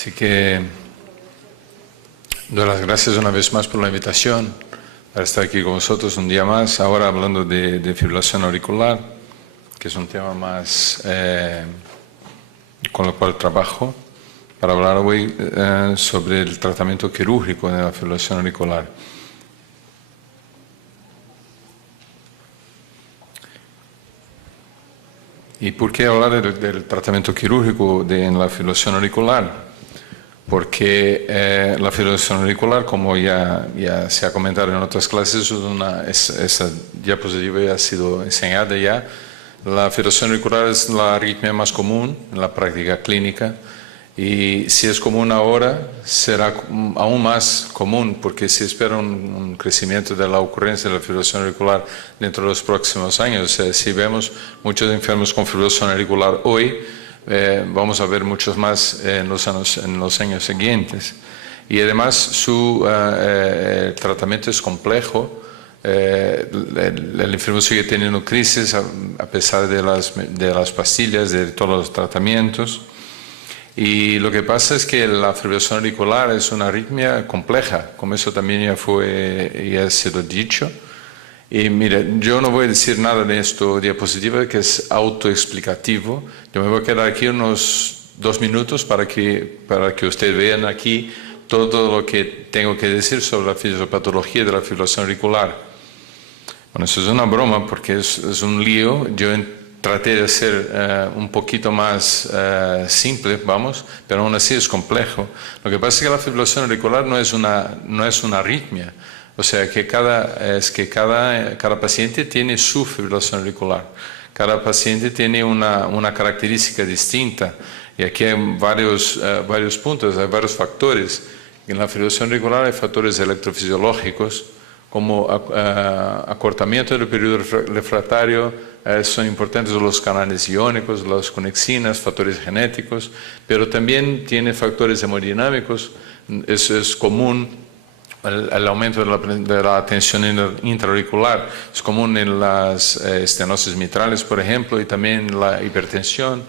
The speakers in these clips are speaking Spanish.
Así que doy las gracias una vez más por la invitación para estar aquí con vosotros un día más, ahora hablando de fibrilación auricular, que es un tema más con el cual trabajo, para hablar hoy sobre el tratamiento quirúrgico de la fibrilación auricular. ¿Y por qué hablar del tratamiento quirúrgico en la fibrilación auricular? Porque la fibrilación auricular, como ya se ha comentado en otras clases, esa diapositiva ya ha sido enseñada ya. La fibrilación auricular es la arritmia más común en la práctica clínica, y si es común ahora, será aún más común, porque se espera un crecimiento de la ocurrencia de la fibrilación auricular dentro de los próximos años. Si vemos muchos enfermos con fibrilación auricular hoy, vamos a ver muchos más en los años siguientes. Y además su tratamiento es complejo. El enfermo sigue teniendo crisis a pesar de las pastillas, de todos los tratamientos. Y lo que pasa es que la fibrilación auricular es una arritmia compleja, como eso también ya ha sido dicho. Y mire, yo no voy a decir nada de esto diapositiva, que es autoexplicativo. Yo me voy a quedar aquí unos 2 minutos para que ustedes vean aquí todo lo que tengo que decir sobre la fisiopatología de la fibrilación auricular. Bueno, eso es una broma porque es un lío. Yo traté de ser un poquito más simple, vamos, pero aún así es complejo. Lo que pasa es que la fibrilación auricular no es una arritmia. O sea, que cada paciente tiene su fibrilación auricular. Cada paciente tiene una característica distinta. Y aquí hay varios puntos, hay varios factores. En la fibrilación auricular hay factores electrofisiológicos, como acortamiento del periodo refractario. Son importantes los canales iónicos, las conexinas, factores genéticos, pero también tiene factores hemodinámicos. Eso es común. El aumento de la tensión intraauricular es común en las estenosis mitrales, por ejemplo, y también la hipertensión.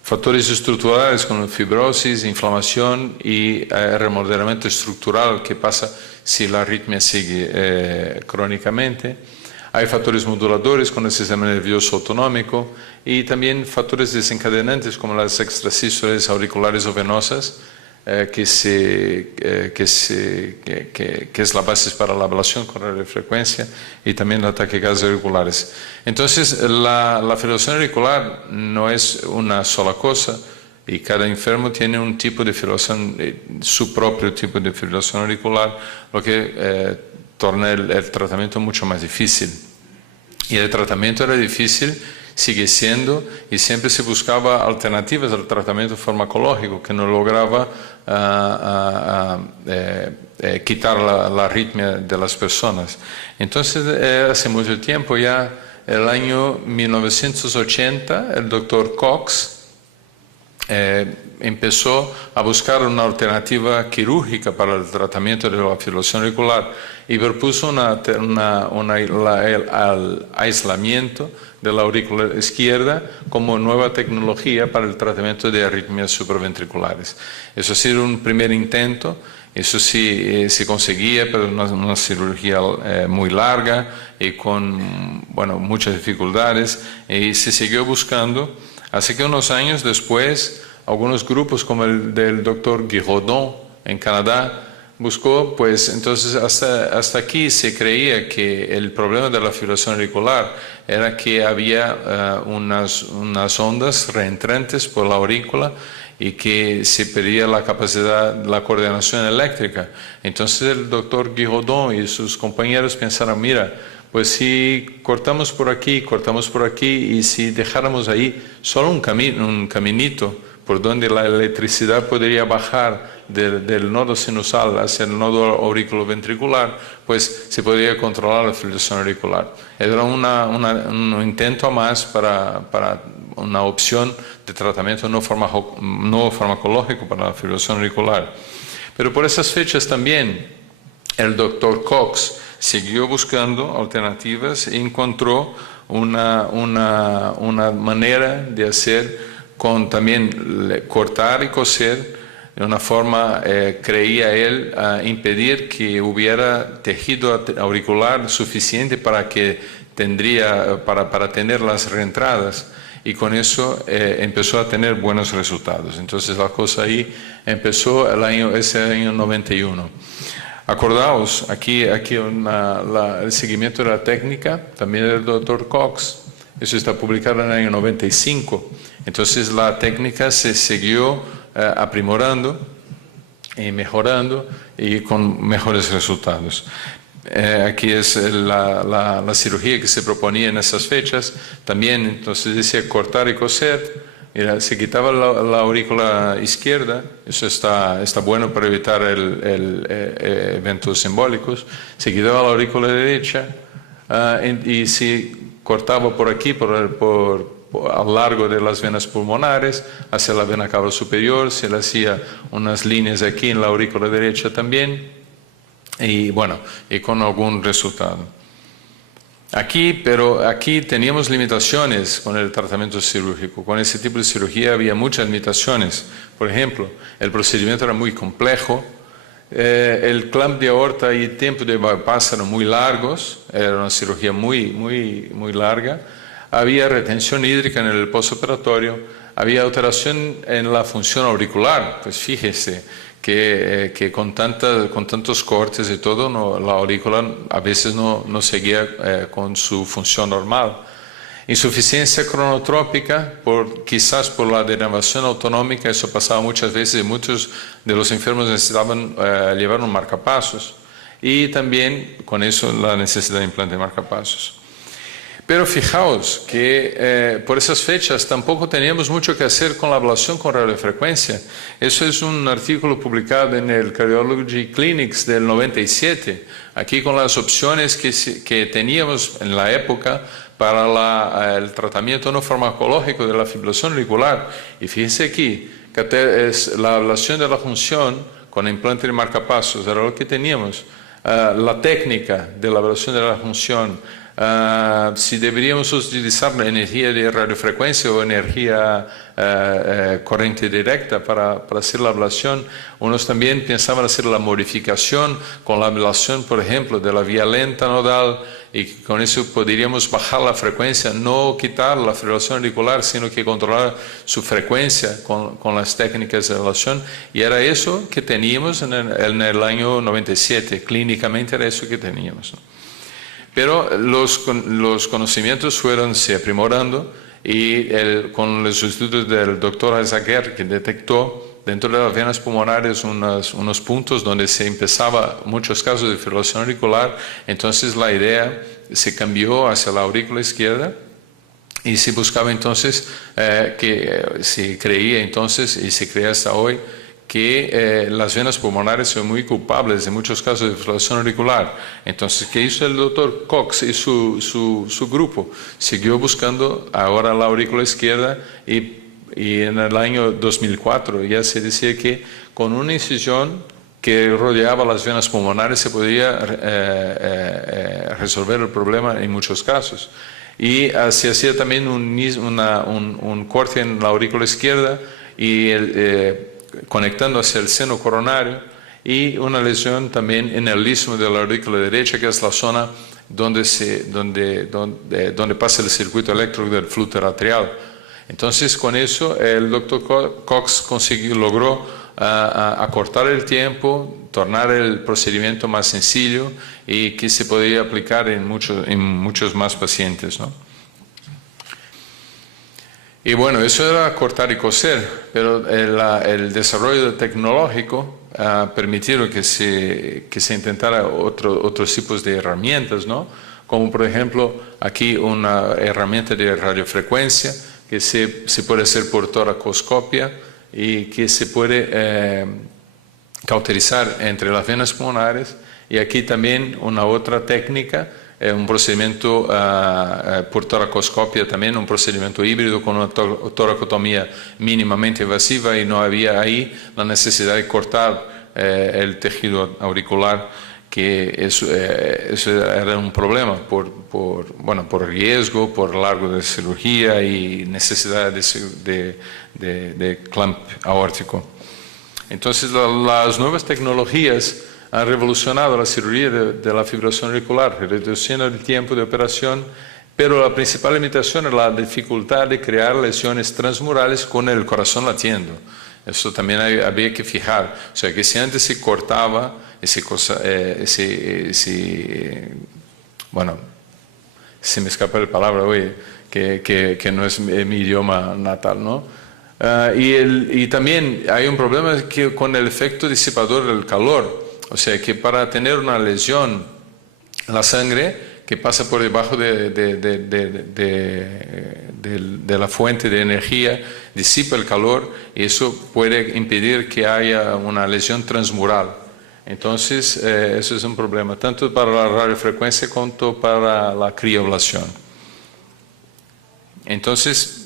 Factores estructurales como fibrosis, inflamación y remodelamiento estructural que pasa si la arritmia sigue crónicamente. Hay factores moduladores con el sistema nervioso autonómico y también factores desencadenantes como las extrasístoles auriculares o venosas, que es la base para la ablación con radiofrecuencia, y también las taquicardias auriculares. Entonces, la fibrilación auricular no es una sola cosa, y cada enfermo tiene un tipo de fibrilación, su propio tipo de fibrilación auricular, lo que torna el tratamiento mucho más difícil. Y el tratamiento era difícil, sigue siendo, y siempre se buscaba alternativas al tratamiento farmacológico que no lograba quitar la arritmia de las personas. Entonces, hace mucho tiempo, ya el año 1980, el doctor Cox empezó a buscar una alternativa quirúrgica para el tratamiento de la fibrilación auricular y propuso el aislamiento de la aurícula izquierda como nueva tecnología para el tratamiento de arritmias supraventriculares. Eso ha sido un primer intento. Eso sí se conseguía, pero una cirugía muy larga y con muchas dificultades, y se siguió buscando. Así que unos años después, algunos grupos como el del doctor Guiraudon en Canadá buscó, pues entonces hasta aquí se creía que el problema de la fibrilación auricular era que había unas ondas reentrantes por la aurícula y que se perdía la capacidad, la coordinación eléctrica. Entonces el doctor Guiraudon y sus compañeros pensaron, mira, pues si cortamos por aquí, y si dejáramos ahí solo un caminito por donde la electricidad podría bajar del nodo sinusal hacia el nodo auriculoventricular, pues se podría controlar la fibrilación auricular. Era un intento más para una opción de tratamiento no farmacológico para la fibrilación auricular. Pero por esas fechas también el doctor Cox siguió buscando alternativas e encontró una manera de hacer con también cortar y coser de una forma, creía él, impedir que hubiera tejido auricular suficiente para que para tener las reentradas, y con eso empezó a tener buenos resultados. Entonces la cosa ahí empezó ese año 91. Acordaos, aquí el seguimiento de la técnica también del Dr. Cox. Eso está publicado en el año 95. Entonces la técnica se siguió aprimorando y mejorando y con mejores resultados. Aquí es la cirugía que se proponía en esas fechas. También entonces decía cortar y coser. Se quitaba la aurícula izquierda, eso está bueno para evitar eventos embólicos. Se quitaba la aurícula derecha y se cortaba por aquí, a lo largo de las venas pulmonares, hacia la vena cava superior. Se le hacía unas líneas aquí en la aurícula derecha también, y bueno, y con algún resultado. Pero aquí teníamos limitaciones con el tratamiento cirúrgico. Con ese tipo de cirugía había muchas limitaciones. Por ejemplo, el procedimiento era muy complejo, el clamp de aorta y tiempo de bypass eran muy largos, era una cirugía muy larga. Había retención hídrica en el postoperatorio, había alteración en la función auricular. Pues fíjese que con tantos cortes y todo, la aurícula a veces no seguía con su función normal. Insuficiencia cronotrópica, quizás por la denervación autonómica. Eso pasaba muchas veces y muchos de los enfermos necesitaban llevar un marcapasos, y también con eso la necesidad de implante de marcapasos. Pero fijaos que por esas fechas tampoco teníamos mucho que hacer con la ablación con radiofrecuencia. Eso es un artículo publicado en el Cardiology Clinics del 97, aquí con las opciones que teníamos en la época para el tratamiento no farmacológico de la fibrilación auricular. Y fíjense aquí, que es la ablación de la función con implante de marcapasos, era lo que teníamos. La técnica de la ablación de la función, si deberíamos utilizar la energía de radiofrecuencia o energía corriente directa para hacer la ablación. Unos también pensaban hacer la modificación con la ablación, por ejemplo, de la vía lenta nodal, y con eso podríamos bajar la frecuencia, no quitar la fibrilación auricular, sino que controlar su frecuencia con las técnicas de ablación. Y era eso que teníamos en el año 97, clínicamente era eso que teníamos, ¿no? Pero los conocimientos se aprimorando, y con los estudios del doctor Heisager, que detectó dentro de las venas pulmonares unos puntos donde se empezaba muchos casos de fibrilación auricular. Entonces la idea se cambió hacia la aurícula izquierda, y se buscaba entonces, se creía entonces, y se cree hasta hoy, que las venas pulmonares son muy culpables en muchos casos de fibrilación auricular. Entonces, ¿qué hizo el doctor Cox y su grupo? Siguió buscando ahora la aurícula izquierda, y en el año 2004 ya se decía que con una incisión que rodeaba las venas pulmonares se podía resolver el problema en muchos casos. Y se hacía también un corte en la aurícula izquierda, y conectando hacia el seno coronario, y una lesión también en el istmo de la aurícula derecha, que es la zona donde pasa el circuito eléctrico del flúter atrial. Entonces, con eso el doctor Cox logró acortar el tiempo, tornar el procedimiento más sencillo, y que se podía aplicar en muchos más pacientes, ¿no? Y bueno, eso era cortar y coser, pero el desarrollo tecnológico ha permitido que se intentara otros tipos de herramientas, ¿no? Como por ejemplo aquí una herramienta de radiofrecuencia que se puede hacer por toracoscopia, y que se puede cauterizar entre las venas pulmonares. Y aquí también una otra técnica, un procedimiento por toracoscopia, también un procedimiento híbrido con una toracotomía mínimamente invasiva, y no había ahí la necesidad de cortar el tejido auricular, que eso era un problema por riesgo, por largo de cirugía y necesidad de clamp aórtico. Entonces las nuevas tecnologías han revolucionado la cirugía de la fibración auricular, reduciendo el tiempo de operación, pero la principal limitación es la dificultad de crear lesiones transmurales con el corazón latiendo. Eso también había que fijar. O sea, que si antes se cortaba, bueno, se me escapa la palabra hoy, que no es mi idioma natal, ¿no? Y también hay un problema con el efecto disipador del calor. O sea, que para tener una lesión, la sangre que pasa por debajo de la fuente de energía disipa el calor y eso puede impedir que haya una lesión transmural. Entonces, eso es un problema, tanto para la radiofrecuencia como para la crioablación. Entonces,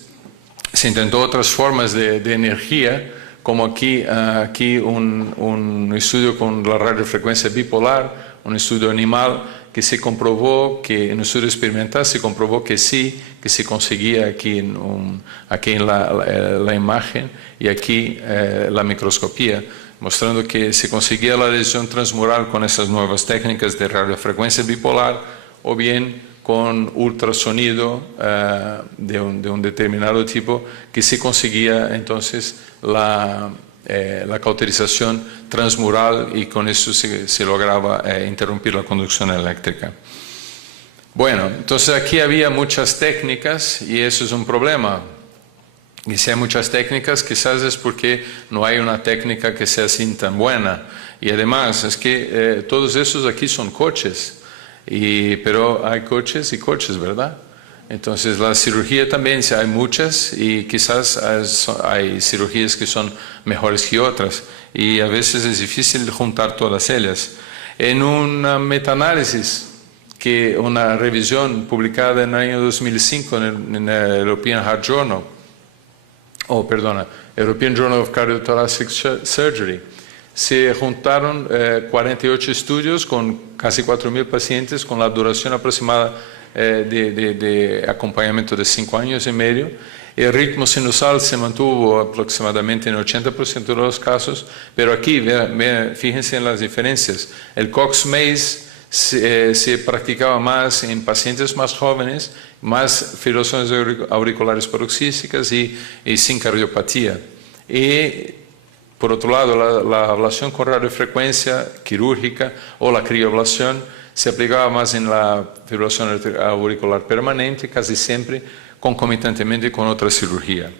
se intentó otras formas de energía, como aquí un estudio con la radiofrecuencia bipolar, un estudio animal que se comprobó, que en un estudio experimental se comprobó que sí, que se conseguía aquí en la imagen y aquí la microscopía, mostrando que se conseguía la lesión transmural con esas nuevas técnicas de radiofrecuencia bipolar o bien con ultrasonido de un determinado tipo, que se conseguía entonces la cauterización transmural y con eso se lograba interrumpir la conducción eléctrica. Bueno, entonces aquí había muchas técnicas y eso es un problema. Y si hay muchas técnicas, quizás es porque no hay una técnica que sea así tan buena. Y además es que todos esos aquí son coches, pero hay coches y coches, ¿verdad? Entonces la cirugía también, si hay muchas y quizás hay cirugías que son mejores que otras y a veces es difícil juntar todas ellas. En un metaanálisis, una revisión publicada en el año 2005 en el European Heart Journal, European Journal of Cardiothoracic Surgery, se juntaron 48 estudios con casi 4.000 pacientes con la duración aproximada de acompañamiento de 5 años y medio. El ritmo sinusal se mantuvo aproximadamente en 80% de los casos, pero aquí fíjense en las diferencias. El Cox-Maze se practicaba más en pacientes más jóvenes, más fibrilaciones auriculares paroxísticas y sin cardiopatía. Y por otro lado, la ablación con radiofrecuencia quirúrgica o la crioablación se aplicaba más en la fibrilación auricular permanente, casi siempre concomitantemente con otra cirugía.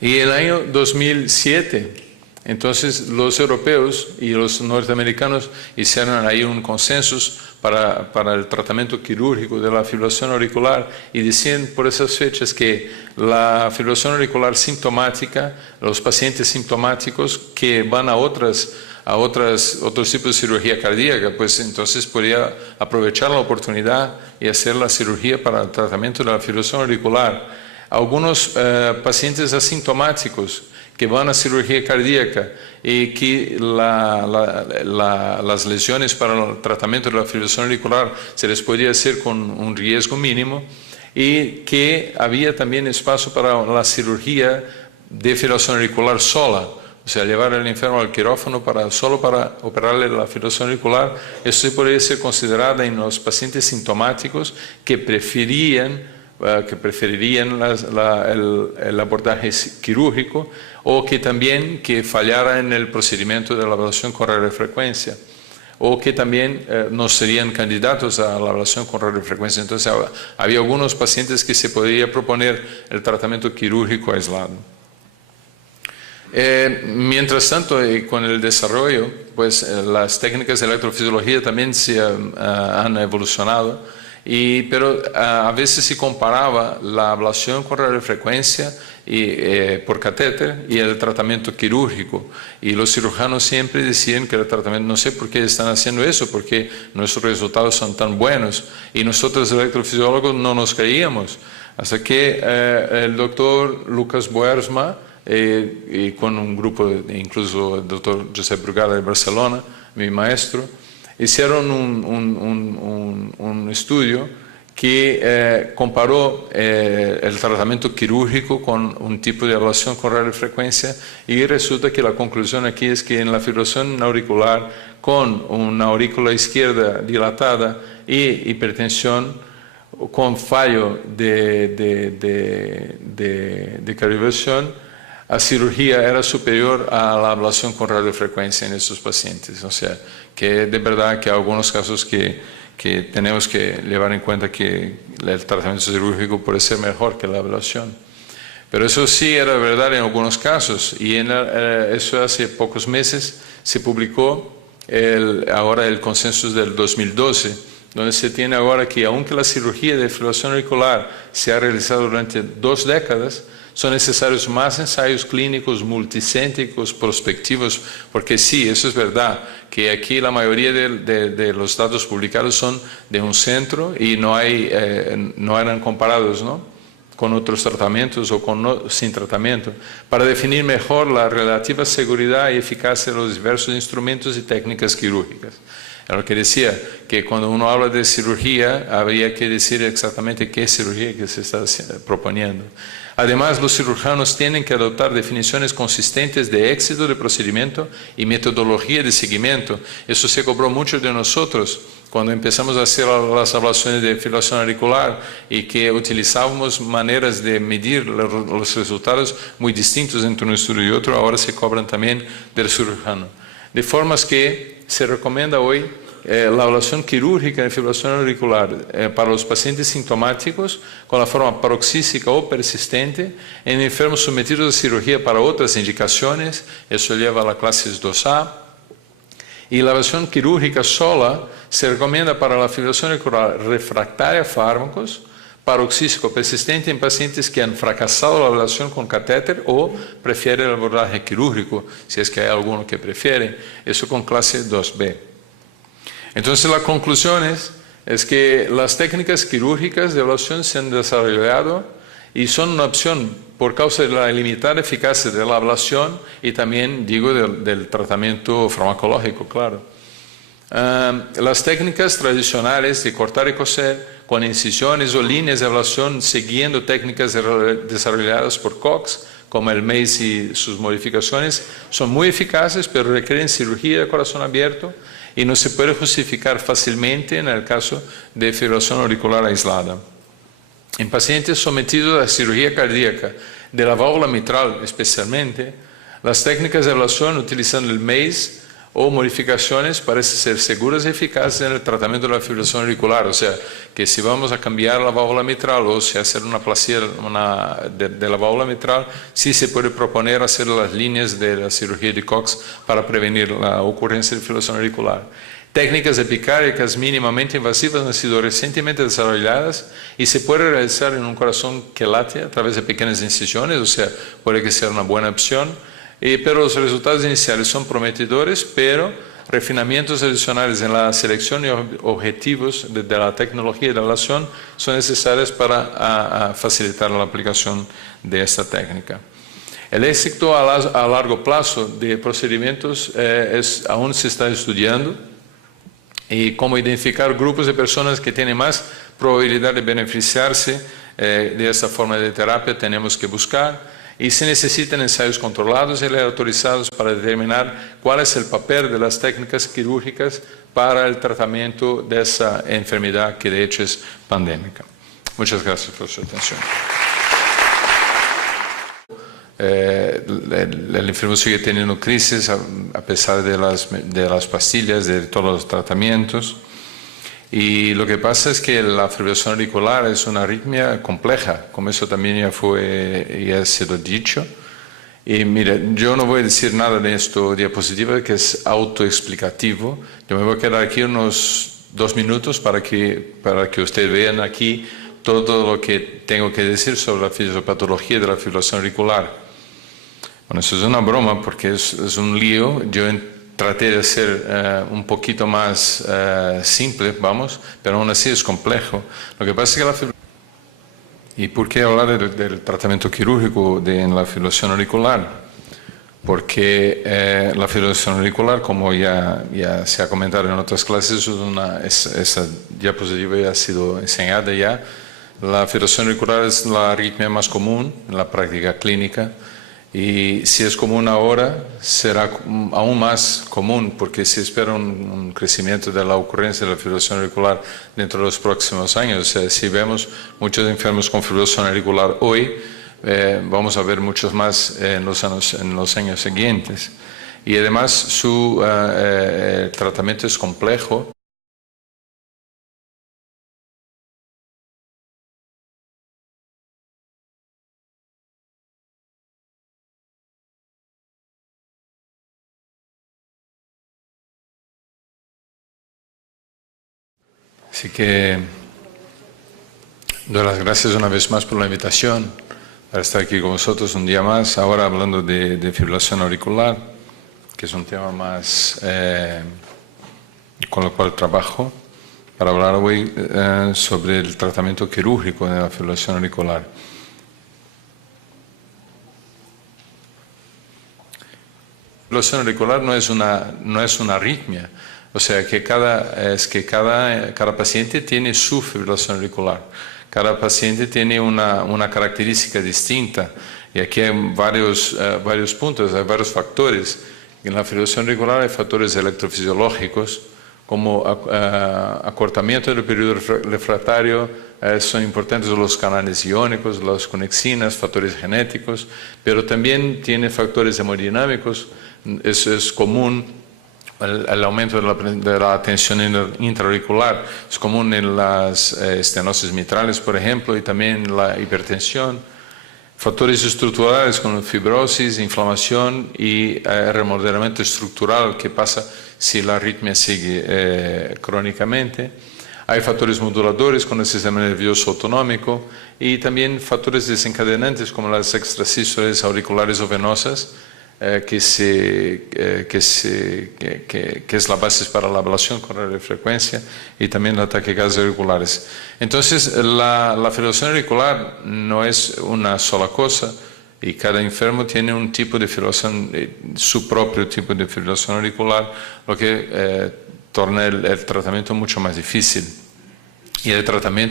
Y en el año 2007, entonces los europeos y los norteamericanos hicieron ahí un consenso para el tratamiento quirúrgico de la fibrilación auricular y decían por esas fechas que la fibrilación auricular sintomática, los pacientes sintomáticos que van a otros tipos de cirugía cardíaca, pues entonces podría aprovechar la oportunidad y hacer la cirugía para el tratamiento de la fibrilación auricular. Algunos pacientes asintomáticos que van a cirugía cardíaca y que las lesiones para el tratamiento de la fibrilación auricular se les podía hacer con un riesgo mínimo y que había también espacio para la cirugía de fibrilación auricular sola, o sea, llevar al enfermo al quirófano solo para operarle la fibrilación auricular. Eso podría ser considerado en los pacientes sintomáticos que preferirían el abordaje quirúrgico o que también fallara en el procedimiento de la ablación con radiofrecuencia o que también no serían candidatos a la ablación con radiofrecuencia. Entonces había algunos pacientes que se podría proponer el tratamiento quirúrgico aislado. Mientras tanto, con el desarrollo, pues las técnicas de electrofisiología también se han evolucionado. Pero a veces se comparaba la ablación con radiofrecuencia por catéter y el tratamiento quirúrgico. Y los cirujanos siempre decían que el tratamiento, no sé por qué están haciendo eso, porque nuestros resultados son tan buenos. Y nosotros, electrofisiólogos, no nos creíamos. Hasta que el doctor Lucas Boersma, y con un grupo, incluso el doctor José Brugada de Barcelona, mi maestro, hicieron un estudio que comparó el tratamiento quirúrgico con un tipo de ablación con radiofrecuencia y resulta que la conclusión aquí es que en la fibrilación auricular con una aurícula izquierda dilatada y hipertensión con fallo de cardioversión, la cirugía era superior a la ablación con radiofrecuencia en estos pacientes. O sea, que de verdad que hay algunos casos que tenemos que llevar en cuenta que el tratamiento quirúrgico puede ser mejor que la ablación. Pero eso sí era verdad en algunos casos, y eso hace pocos meses se publicó ahora el consenso del 2012, donde se tiene ahora que aunque la cirugía de fibrilación auricular se ha realizado durante 2 décadas, son necesarios más ensayos clínicos multicéntricos prospectivos, porque sí, eso es verdad, que aquí la mayoría de los datos publicados son de un centro y no eran comparados, ¿no?, con otros tratamientos o sin tratamiento, para definir mejor la relativa seguridad y eficacia de los diversos instrumentos y técnicas quirúrgicas. Es lo que decía, que cuando uno habla de cirugía, habría que decir exactamente qué cirugía que se está proponiendo. Además, los cirujanos tienen que adoptar definiciones consistentes de éxito de procedimiento y metodología de seguimiento. Eso se cobró mucho de nosotros cuando empezamos a hacer las ablaciones de fibrilación auricular y que utilizábamos maneras de medir los resultados muy distintos entre un estudio y otro. Ahora se cobran también del cirujano. De formas que se recomienda hoy la ablación quirúrgica de fibrilación auricular para los pacientes sintomáticos con la forma paroxística o persistente, en enfermos sometidos a cirugía para otras indicaciones, eso lleva a la clase 2A, y la ablación quirúrgica sola se recomienda para la fibrilación auricular refractaria a fármacos, paroxístico persistente en pacientes que han fracasado la ablación con catéter o prefieren el abordaje quirúrgico, si es que hay alguno que prefiere, eso con clase 2B. Entonces la conclusión es que las técnicas quirúrgicas de ablación se han desarrollado y son una opción por causa de la limitada eficacia de la ablación y también, digo, del tratamiento farmacológico, claro. Las técnicas tradicionales de cortar y coser con incisiones o líneas de ablación siguiendo técnicas desarrolladas por Cox, como el MACE y sus modificaciones, son muy eficaces, pero requieren cirugía de corazón abierto y no se puede justificar fácilmente en el caso de fibrilación auricular aislada. En pacientes sometidos a cirugía cardíaca de la válvula mitral especialmente, las técnicas de ablación utilizando el MACE o modificaciones parecen ser seguras y eficaces en el tratamiento de la fibrilación auricular. O sea, que si vamos a cambiar la válvula mitral o si hacer una aplasia de la válvula mitral, sí se puede proponer hacer las líneas de la cirugía de Cox para prevenir la ocurrencia de fibrilación auricular. Técnicas epicárdicas mínimamente invasivas han sido recientemente desarrolladas y se puede realizar en un corazón que late a través de pequeñas incisiones, o sea, puede que sea una buena opción. Pero los resultados iniciales son prometedores, pero refinamientos adicionales en la selección y objetivos de la tecnología de ablación son necesarios para facilitar la aplicación de esta técnica. El éxito a largo plazo de procedimientos aún se está estudiando, y cómo identificar grupos de personas que tienen más probabilidad de beneficiarse de esta forma de terapia tenemos que buscar. Y se necesitan ensayos controlados y autorizados para determinar cuál es el papel de las técnicas quirúrgicas para el tratamiento de esa enfermedad que de hecho es pandémica. Muchas gracias por su atención. El enfermo sigue teniendo crisis a pesar de las pastillas, de todos los tratamientos. Y lo que pasa es que la fibrilación auricular es una arritmia compleja, como eso también ya ha sido dicho. Y mira, yo no voy a decir nada de esto diapositiva que es autoexplicativo. Yo me voy a quedar aquí unos 2 minutos para que ustedes vean aquí todo lo que tengo que decir sobre la fisiopatología de la fibrilación auricular. Bueno, eso es una broma porque es un lío. Yo traté de ser un poquito más simple, vamos, pero aún así es complejo. Lo que pasa es que ¿y por qué hablar del tratamiento quirúrgico en la fibrilación auricular? porque la fibrilación auricular, como ya se ha comentado en otras clases, esa diapositiva ya ha sido enseñada ya. La fibrilación auricular es la arritmia más común en la práctica clínica, y si es común ahora, será aún más común, porque se espera un crecimiento de la ocurrencia de la fibrilación auricular dentro de los próximos años. O sea, si vemos muchos enfermos con fibrilación auricular hoy, vamos a ver muchos más en los años siguientes. Y además su tratamiento es complejo. Así que doy las gracias una vez más por la invitación para estar aquí con vosotros un día más, ahora hablando de fibrilación auricular, que es un tema más con el cual trabajo, para hablar hoy sobre el tratamiento quirúrgico de la fibrilación auricular. La fibrilación auricular no es una arritmia, o sea que cada paciente tiene su fibrilación auricular. Cada paciente tiene una característica distinta, y aquí hay varios puntos, hay varios factores. En la fibrilación auricular hay factores electrofisiológicos, como acortamiento del periodo refractario, son importantes los canales iónicos, las conexinas, factores genéticos, pero también tiene factores hemodinámicos. Eso es común. El aumento de la tensión intraauricular es común en las estenosis mitrales, por ejemplo, y también la hipertensión. Factores estructurales como fibrosis, inflamación y remodelamiento estructural que pasa si la arritmia sigue crónicamente. Hay factores moduladores con el sistema nervioso autonómico y también factores desencadenantes como las extrasístoles auriculares o venosas, que es la base para la ablación con radiofrecuencia, y también los taquicardias auriculares. Entonces, la fibrilación auricular no es una sola cosa, y cada enfermo tiene un tipo de fibrilación, su propio tipo de fibrilación auricular, lo que torna el tratamiento mucho más difícil. Y el tratamiento